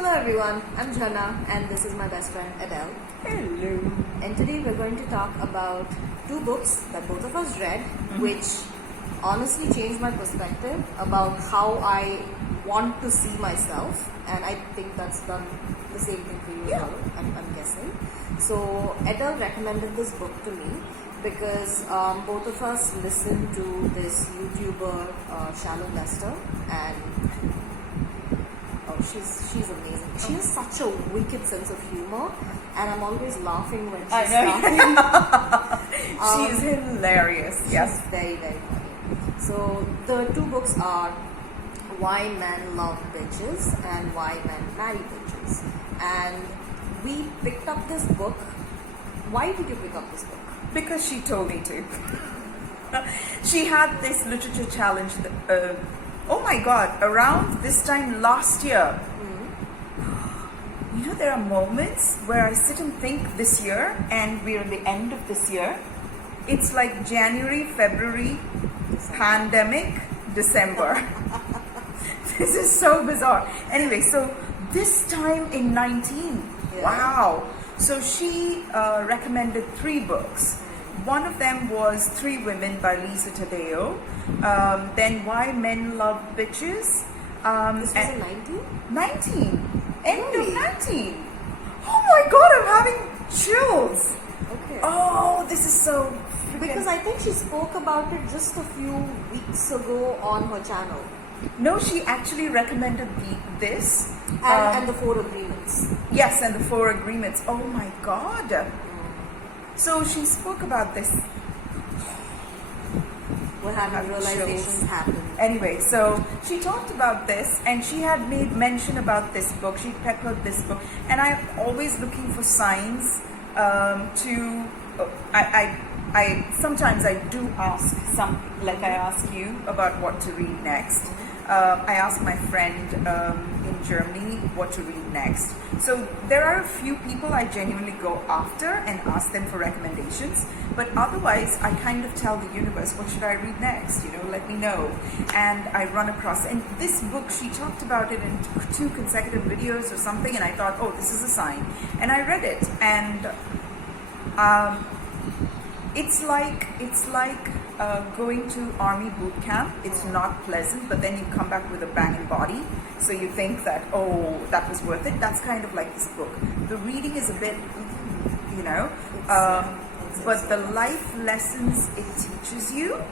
Hello everyone, I'm Jhanna and this is my best friend Adele. Hello. And today we're going to talk about two books that both of us read, which honestly changed my perspective about how I want to see myself, and I think that's done the same thing for you as well, I'm guessing. So Adele recommended this book to me because both of us listened to this YouTuber, Shallow Lester, and she's amazing. She has such a wicked sense of humor, and I'm always laughing when she's talking. She's hilarious. Yes, she's very, very funny. So the two books are Why Men Love Bitches and Why Men Marry Bitches. And we picked up this book. Why did you pick up this book? because she told me to. She had this literature challenge. Oh my God! Around this time last year. You know, there are moments where I sit and think this year, and we're at the end of this year. It's like January, February, pandemic, December. This is so bizarre. Anyway, so this time in 19, wow. So she recommended 3 books. One of them was 3 Women by Lisa Tadeo. Then Why Men Love Bitches. This was in 19? 19. End of 19. Oh my God, I'm having chills. Okay. Oh, this is so freaking... Because I think she spoke about it just a few weeks ago on her channel. No, she actually recommended this. And the 4 agreements. Yes, and the 4 agreements. Oh my God. So she spoke about this. We're having realizations happen. Anyway, so she talked about this, and she had made mention about this book. She peppered this book, and I'm always looking for signs to. I sometimes I do ask like I ask you about what to read next. I asked my friend in Germany what to read next. So there are a few people I genuinely go after and ask them for recommendations. But otherwise, I kind of tell the universe, what should I read next? You know, let me know. And I run across. And this book, she talked about it in 2 consecutive videos or something. And I thought, oh, this is a sign. And I read it. And it's like going to army boot camp. It's not pleasant, but then you come back with a banging body. So you think that, oh, that was worth it. That's kind of like this book. The reading is a bit, you know, but the life lessons it teaches you,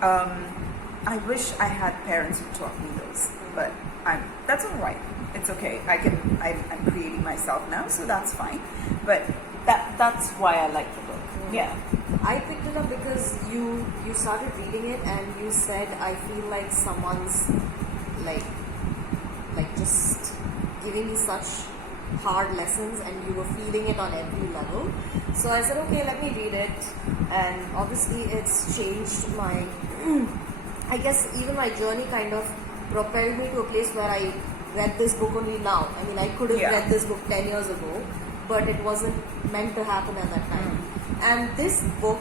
I wish I had parents who taught me those, but that's all right. It's okay. I'm creating myself now, so that's fine. But that's why I like the book. Yeah. I picked it up because you started reading it and you said, I feel like someone's like just giving me such hard lessons, and you were feeling it on every level. So I said, okay, let me read it. And obviously it's changed my I guess even my journey kind of propelled me to a place where I read this book only now. I mean, I could have read this book 10 years ago, but it wasn't meant to happen at that time. And this book,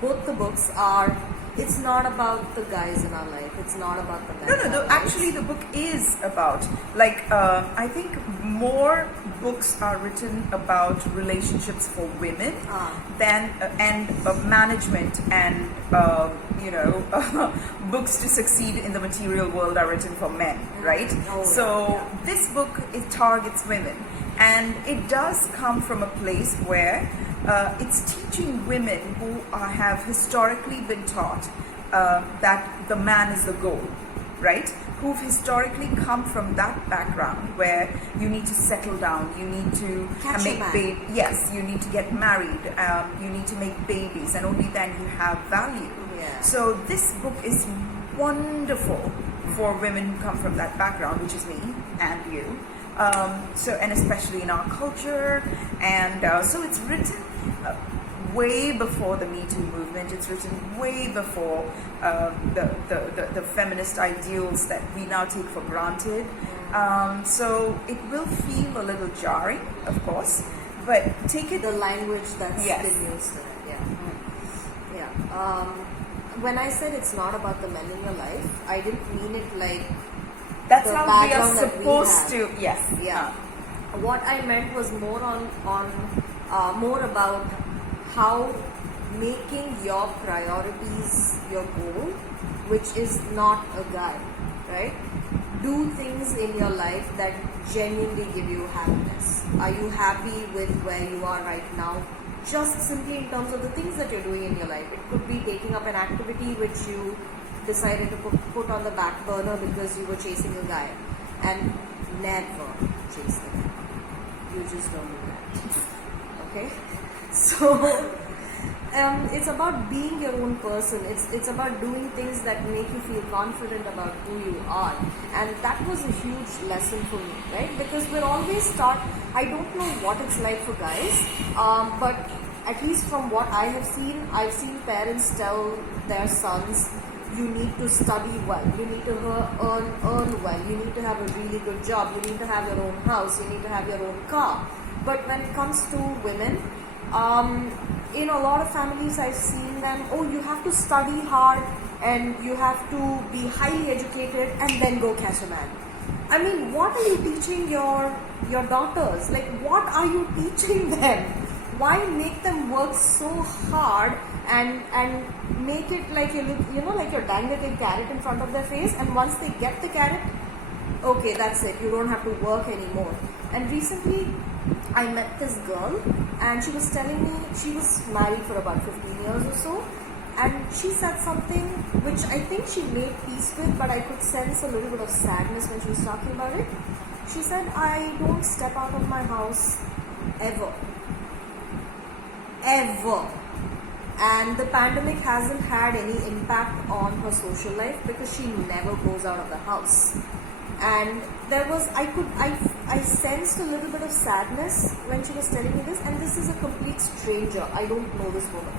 both the books are, it's not about the guys in our life. It's not about the men. No. Actually, the book is about, like, I think more books are written about relationships for women than, and management and, you know, books to succeed in the material world are written for men, right? This book, it targets women. And it does come from a place where it's teaching women who have historically been taught that the man is the goal, right? Who've historically come from that background where you need to settle down, you need to make babies. Yes, you need to get married, you need to make babies, and only then you have value. Yeah. So this book is wonderful for women who come from that background, which is me and you. And especially in our culture, and so it's written way before the Me Too movement. It's written way before the feminist ideals that we now take for granted. So it will feel a little jarring, of course, but take it. The language that's been used in it, When I said it's not about the men in your life, I didn't mean it like That's the how we are background that we supposed have. to. Yes. Yeah. What I meant was more more about how making your priorities your goal, which is not a guy, right? Do things in your life that genuinely give you happiness. Are you happy with where you are right now? Just simply in terms of the things that you're doing in your life. It could be taking up an activity which you decided to put on the back burner because you were chasing a guy, and never chase the guy. You just don't do that. Okay? So it's about being your own person. It's about doing things that make you feel confident about who you are, and that was a huge lesson for me, right? Because we're always taught. I don't know what it's like for guys, but at least from what I have seen, I've seen parents tell their sons, you need to study well, you need to earn well, you need to have a really good job, you need to have your own house, you need to have your own car. But when it comes to women, in a lot of families I've seen them, oh, you have to study hard and you have to be highly educated and then go catch a man. I mean, what are you teaching your daughters? Like, what are you teaching them? Why make them work so hard and make it like like you're dangling a carrot in front of their face, and once they get the carrot, okay, that's it, you don't have to work anymore. And recently I met this girl, and she was telling me she was married for about 15 years or so, and she said something which I think she made peace with, but I could sense a little bit of sadness when she was talking about it. She said, I don't step out of my house ever. And the pandemic hasn't had any impact on her social life because she never goes out of the house. And there was, I sensed a little bit of sadness when she was telling me this, and this is a complete stranger. I don't know this woman.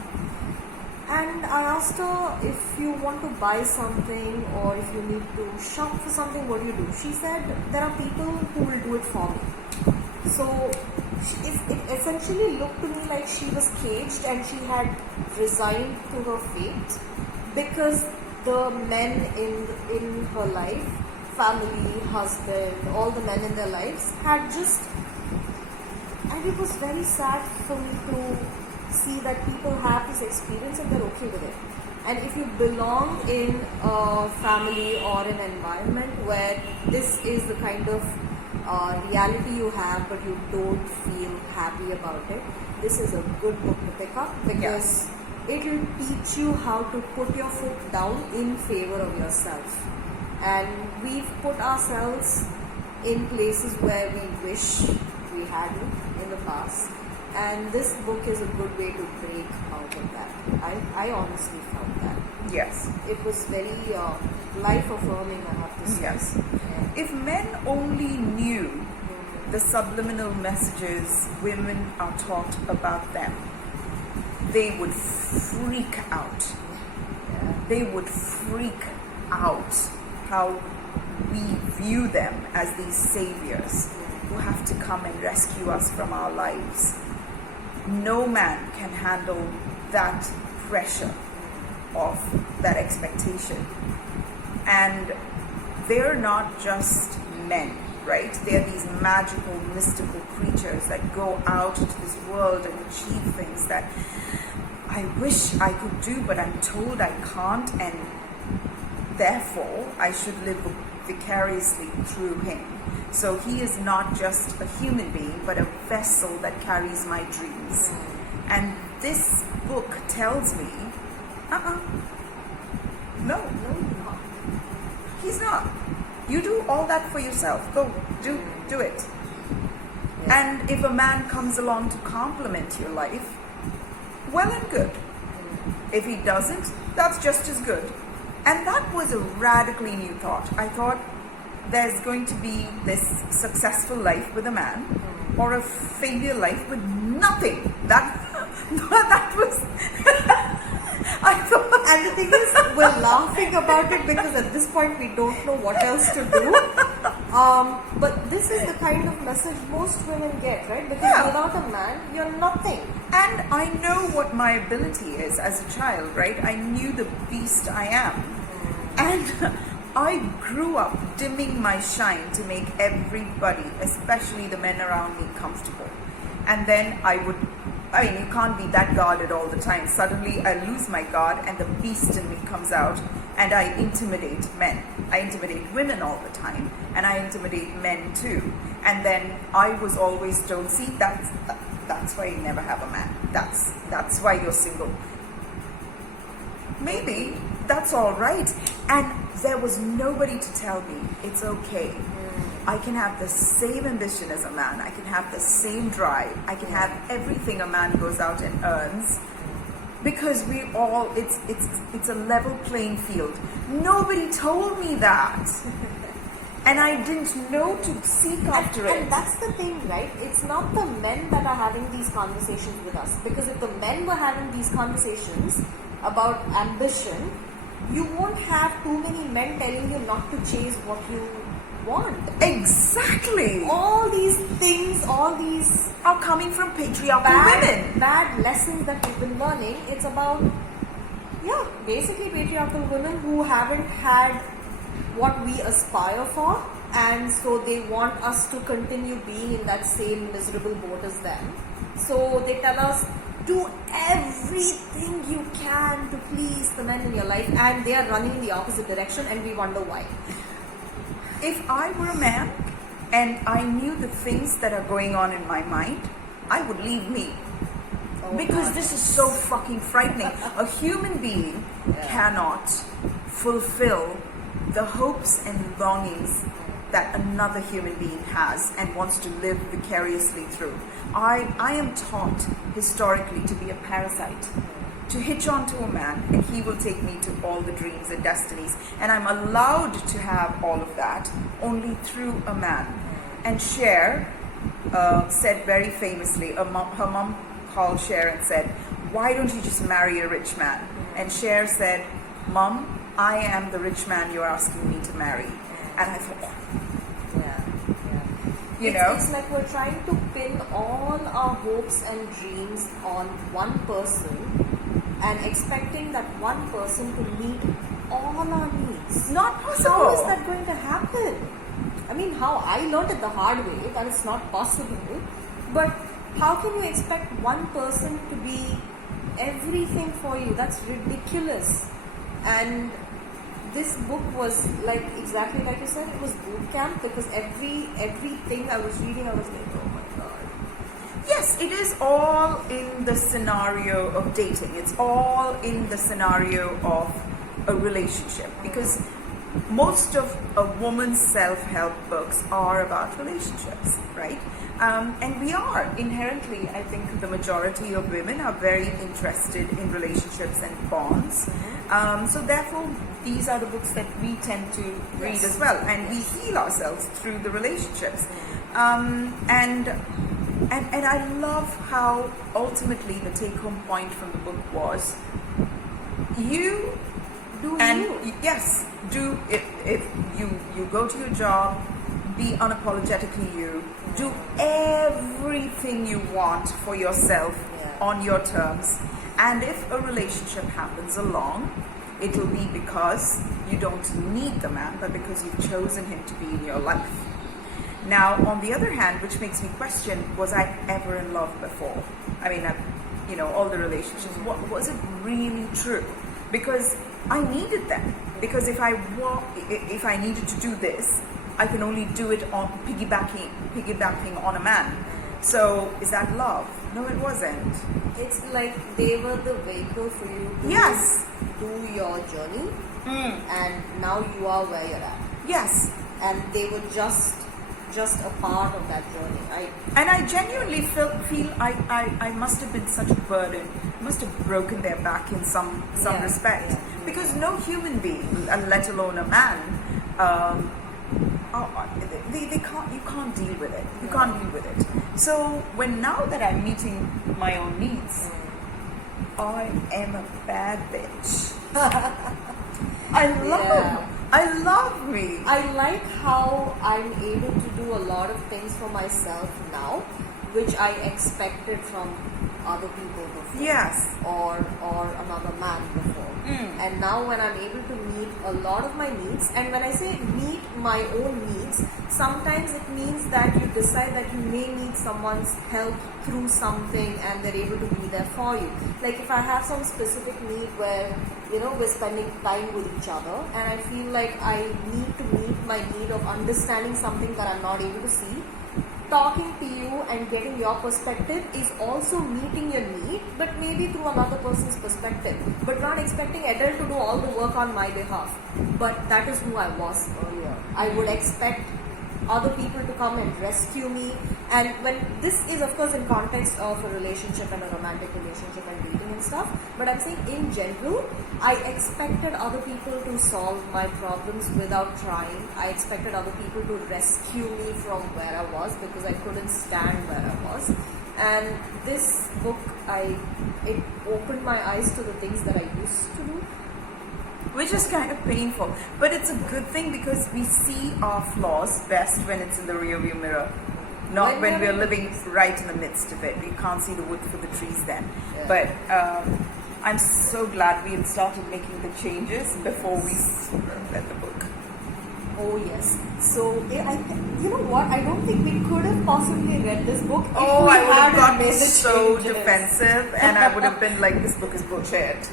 And I asked her, if you want to buy something or if you need to shop for something, what do you do? She said, there are people who will do it for me. So it essentially looked to me like she was caged and she had resigned to her fate because the men in her life, family, husband, all the men in their lives had just, and it was very sad for me to see that people have this experience and they're okay with it. And if you belong in a family or an environment where this is the kind of reality you have, but you don't feel happy about it, this is a good book to pick up because it will teach you how to put your foot down in favor of yourself. And we've put ourselves in places where we wish we hadn't in the past. And this book is a good way to break out of that. I honestly found that. Yes. It was very life-affirming, I have to say. Yes. Yeah. If men only knew the subliminal messages women are taught about them, they would freak out. They would freak out how we view them as these saviors who have to come and rescue us from our lives. No man can handle that pressure of that expectation. And they're not just men, right? They're these magical, mystical creatures that go out into this world and achieve things that I wish I could do, but I'm told I can't, and therefore I should live vicariously through him. So he is not just a human being, but a vessel that carries my dreams. And this book tells me, no, he's not. You do all that for yourself. Go, do it. Yeah. And if a man comes along to compliment your life, well and good. If he doesn't, that's just as good. And that was a radically new thought. I thought there's going to be this successful life with a man or a failure life with nothing. That was I thought. And the thing is, we're laughing about it because at this point we don't know what else to do. But this is the kind of message most women get, right? Because without a man, you're nothing. And I know what my ability is as a child, right? I knew the beast I am. And I grew up dimming my shine to make everybody, especially the men around me, comfortable. And then you can't be that guarded all the time. Suddenly I lose my guard and the beast in me comes out and I intimidate men. I intimidate women all the time and I intimidate men too. And then I was always told, see, that's why you never have a man. That's why you're single. Maybe that's all right. And there was nobody to tell me it's okay. I can have the same ambition as a man. I can have the same drive. I can have everything a man goes out and earns, because we all, it's a level playing field. Nobody told me that. And I didn't know to seek after it. And that's the thing, right? It's not the men that are having these conversations with us. Because if the men were having these conversations about ambition, you won't have too many men telling you not to chase what you want. Exactly. All these things, all these are coming from patriarchal women. Bad lessons that we've been learning. It's about, basically patriarchal women who haven't had what we aspire for, and so they want us to continue being in that same miserable boat as them. So they tell us, do everything you can to please the men in your life, and they are running in the opposite direction, and we wonder why. If I were a man and I knew the things that are going on in my mind, I would leave me. Because this is so fucking frightening. A human being cannot fulfill the hopes and longings that another human being has and wants to live vicariously through. I am taught historically to be a parasite, to hitch on to a man and he will take me to all the dreams and destinies, and I'm allowed to have all of that only through a man. And Cher said very famously, her mom called Cher and said, why don't you just marry a rich man? And Cher said, Mom, I am the rich man you're asking me to marry. And I thought, it's like we're trying to pin all our hopes and dreams on one person and expecting that one person to meet all our needs. Not possible. How is that going to happen? I mean, how I learned it the hard way that it's not possible. But how can you expect one person to be everything for you? That's ridiculous. And this book was like, exactly like you said, it was boot camp, because everything I was reading, I was like, oh my god. Yes, it is all in the scenario of dating. It's all in the scenario of a relationship, because most of a woman's self-help books are about relationships, right? And we are inherently, I think the majority of women are very interested in relationships and bonds. So therefore, these are the books that we tend to read as well, and we heal ourselves through the relationships. And I love how ultimately the take-home point from the book was, you do and you. Yes, do if you go to your job, be unapologetically you, do everything you want for yourself on your terms. And if a relationship happens along, it'll be because you don't need the man, but because you've chosen him to be in your life. Now, on the other hand, which makes me question, was I ever in love before? I mean, all the relationships, was it really true? Because I needed them. Because if I needed to do this, I can only do it on piggybacking on a man. So is that love? No, it wasn't. It's like they were the vehicle for you to do your journey, and now you are where you're at. Yes. And they were just a part of that journey. I genuinely feel I must have been such a burden. Must have broken their back in some respect. Because no human being, let alone a man, you can't deal with it. You can't deal with it. So now that I'm meeting my own needs, I am a bad bitch. I love me. I like how I'm able to do a lot of things for myself now, which I expected from other people before. Yes. Or another man before. And now when I'm able to meet a lot of my needs, and when I say meet my own needs, sometimes it means that you decide that you may need someone's help through something and they're able to be there for you. Like if I have some specific need where, we're spending time with each other and I feel like I need to meet my need of understanding something that I'm not able to see, talking to you and getting your perspective is also meeting your need, but maybe through another person's perspective, but not expecting Adele to do all the work on my behalf. But that is who I was earlier. I would expect other people to come and rescue me, and when this is of course in context of a relationship and a romantic relationship and dating and stuff, but I'm saying in general, I expected other people to solve my problems without trying. I expected other people to rescue me from where I was because I couldn't stand where I was. And this book, it opened my eyes to the things that I used to do, which is kind of painful, but it's a good thing because we see our flaws best when it's in the rearview mirror, not when we're living right in the midst of it. We can't see the wood for the trees then. Yeah. But I'm so glad we had started making the changes before we read the book. Oh yes. So you know what? I don't think we could have possibly read this book. If Oh, we I would have hadn't gotten made the so changes. defensive, and I would have been like, "This book is bullshit,"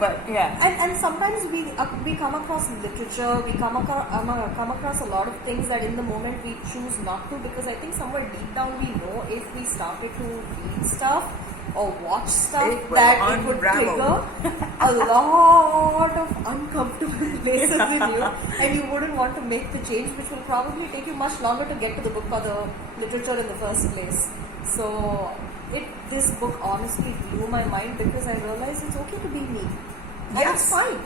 But yeah, And sometimes we come across literature, we come across a lot of things that in the moment we choose not to, because I think somewhere deep down we know if we started to read stuff or watch stuff it that it would unravel. trigger a lot of uncomfortable places in you, and you wouldn't want to make the change, which will probably take you much longer to get to the book or the literature in the first place. So this book honestly blew my mind because I realized it's okay to be me. And Yes. it's fine.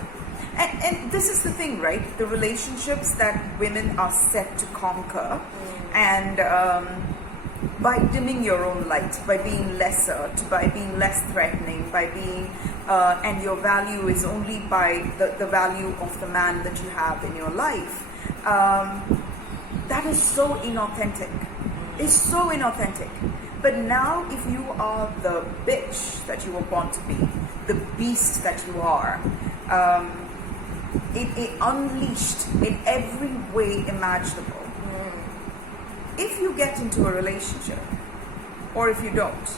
And this is the thing, right? The relationships that women are set to conquer, and by dimming your own light, by being lesser, by being less threatening, by being, and your value is only by the value of the man that you have in your life. That is so inauthentic. It's so inauthentic. But now, if you are the bitch that you were born to be, the beast that you are, it unleashed in every way imaginable. If you get into a relationship, or if you don't,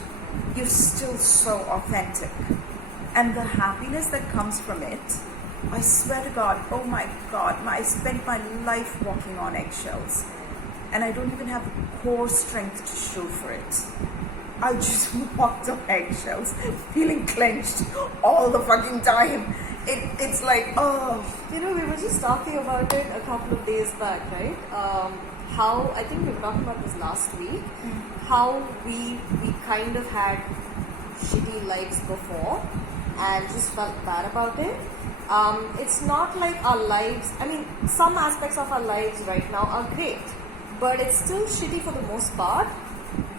you're still so authentic. And the happiness that comes from it, I swear to God, oh my God, I spent my life walking on eggshells. And I don't even have the core strength to show for it. I just walked on eggshells, feeling clenched all the fucking time. It's like, oh. We were just talking about it a couple of days back, right? How, I think we were talking about this last week, how we kind of had shitty lives before and just felt bad about it. It's not like our lives, some aspects of our lives right now are great, but it's still shitty for the most part.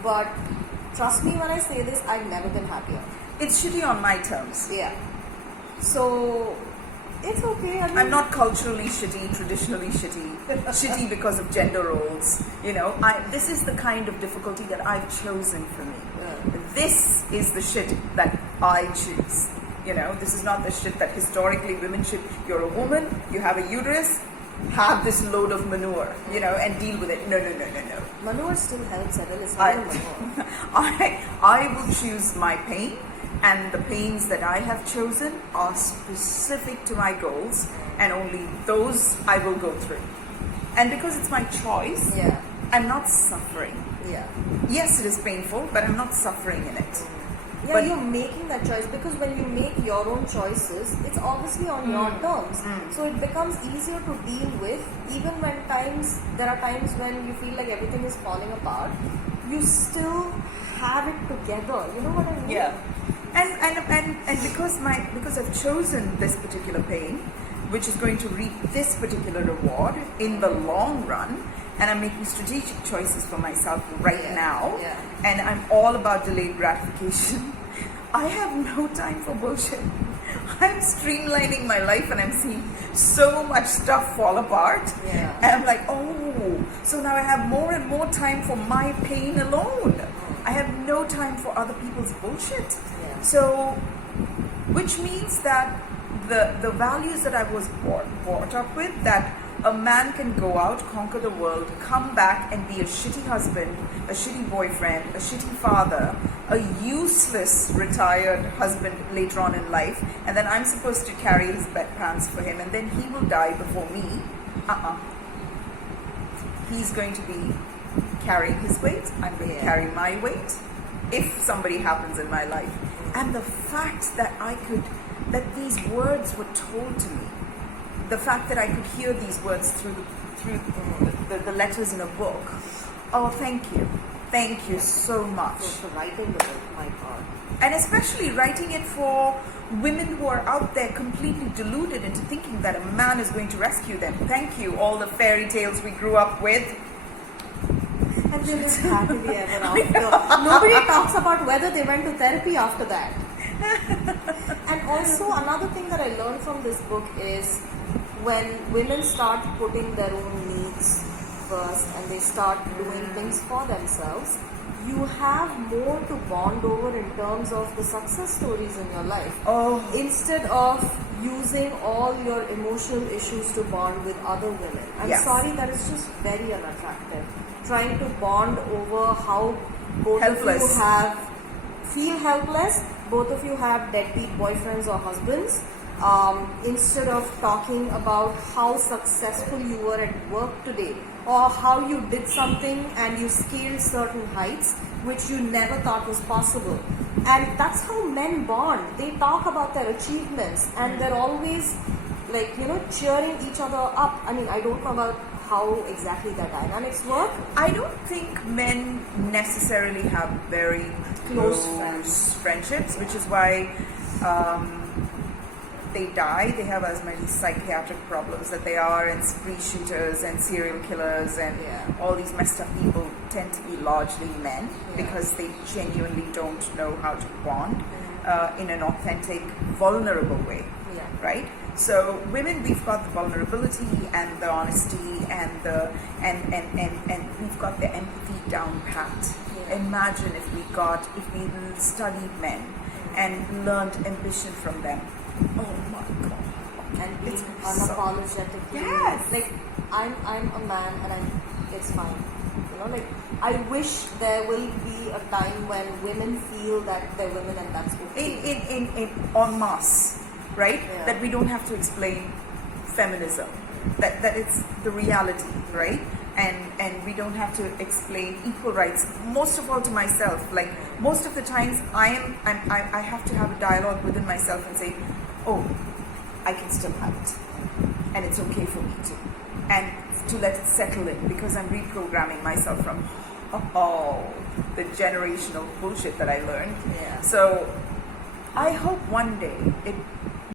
But trust me when I say this, I've never been happier. It's shitty on my terms. Yeah. So it's okay. I'm not culturally shitty, traditionally shitty, shitty because of gender roles. This is the kind of difficulty that I've chosen for me. Yeah. This is the shit that I choose. This is not the shit that historically women should. You're a woman, you have a uterus, have this load of manure, and deal with it. No. Manure still helps, Adele. It's not manure. I will choose my pain, and the pains that I have chosen are specific to my goals, and only those I will go through. And because it's my choice, Yeah. I'm not suffering. Yeah. Yes, it is painful, but I'm not suffering in it. Yeah, But- you're making that choice because when you make your own choices, it's obviously on your terms. So it becomes easier to deal with, even when there are times when you feel like everything is falling apart. You still have it together. You know what I mean? Yeah. And because I've chosen this particular pain, which is going to reap this particular reward in the long run, and I'm making strategic choices for myself right now, Yeah. and I'm all about delayed gratification. I have no time for bullshit. I'm streamlining my life and I'm seeing so much stuff fall apart. Yeah. And I'm like, oh, so now I have more and more time for my pain alone. I have no time for other people's bullshit. Yeah. So, which means that the values that I was brought up with, that a man can go out, conquer the world, come back and be a shitty husband, a shitty boyfriend, a shitty father, a useless retired husband later on in life, and then I'm supposed to carry his bedpans for him, and then he will die before me. He's going to be carrying his weight, I'm going to carry my weight, if somebody happens in my life. And the fact that that these words were told to me, the fact that I could hear these words through the letters in a book. Oh, thank you so much. For writing the book, my God. And especially writing it for women who are out there completely deluded into thinking that a man is going to rescue them. Thank you, all the fairy tales we grew up with. And they live happily ever after. Nobody talks about whether they went to therapy after that. And also another thing that I learned from this book is when women start putting their own needs first and they start doing things for themselves, you have more to bond over in terms of the success stories in your life. Oh. Instead of using all your emotional issues to bond with other women. I'm sorry, that is just very unattractive. Trying to bond over how both Helpless. of you feel helpless, both of you have deadbeat boyfriends or husbands, instead of talking about how successful you were at work today, or how you did something and you scaled certain heights which you never thought was possible. And that's how men bond. They talk about their achievements and they're always cheering each other up. I mean, I don't know about how exactly their dynamics work. I don't think men necessarily have very close friendships, which is why they die. They have as many psychiatric problems that they are, and spree shooters and serial killers and all these messed up people tend to be largely men because they genuinely don't know how to bond in an authentic, vulnerable way, right? So women, we've got the vulnerability and the honesty and we've got the empathy down pat. Imagine if we studied men and learned ambition from them. Oh my God. And being unapologetically. Yes. Like, I'm a man and it's fine. I wish there will be a time when women feel that they're women and that's okay. In en masse, right? Yeah. That we don't have to explain feminism. That it's the reality, right? And we don't have to explain equal rights. Most of all to myself. Like most of the times I have to have a dialogue within myself and say, oh, I can still have it. And it's okay for me to. And to let it settle in, because I'm reprogramming myself from the generational bullshit that I learned. Yeah. So I hope one day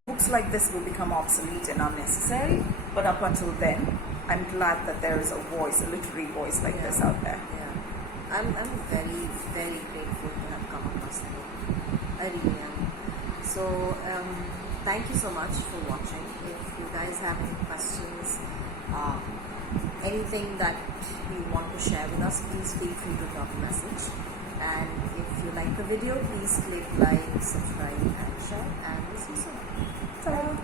books like this will become obsolete and unnecessary, but up until then, I'm glad that there is a voice, a literary voice like this out there. Yeah. I'm very, very grateful to have come across the book. I really am. So, thank you so much for watching. If you guys have any questions, anything that you want to share with us, please feel free to drop a message. And if you like the video, please click like, subscribe and share, and we'll see you soon. Ta-da!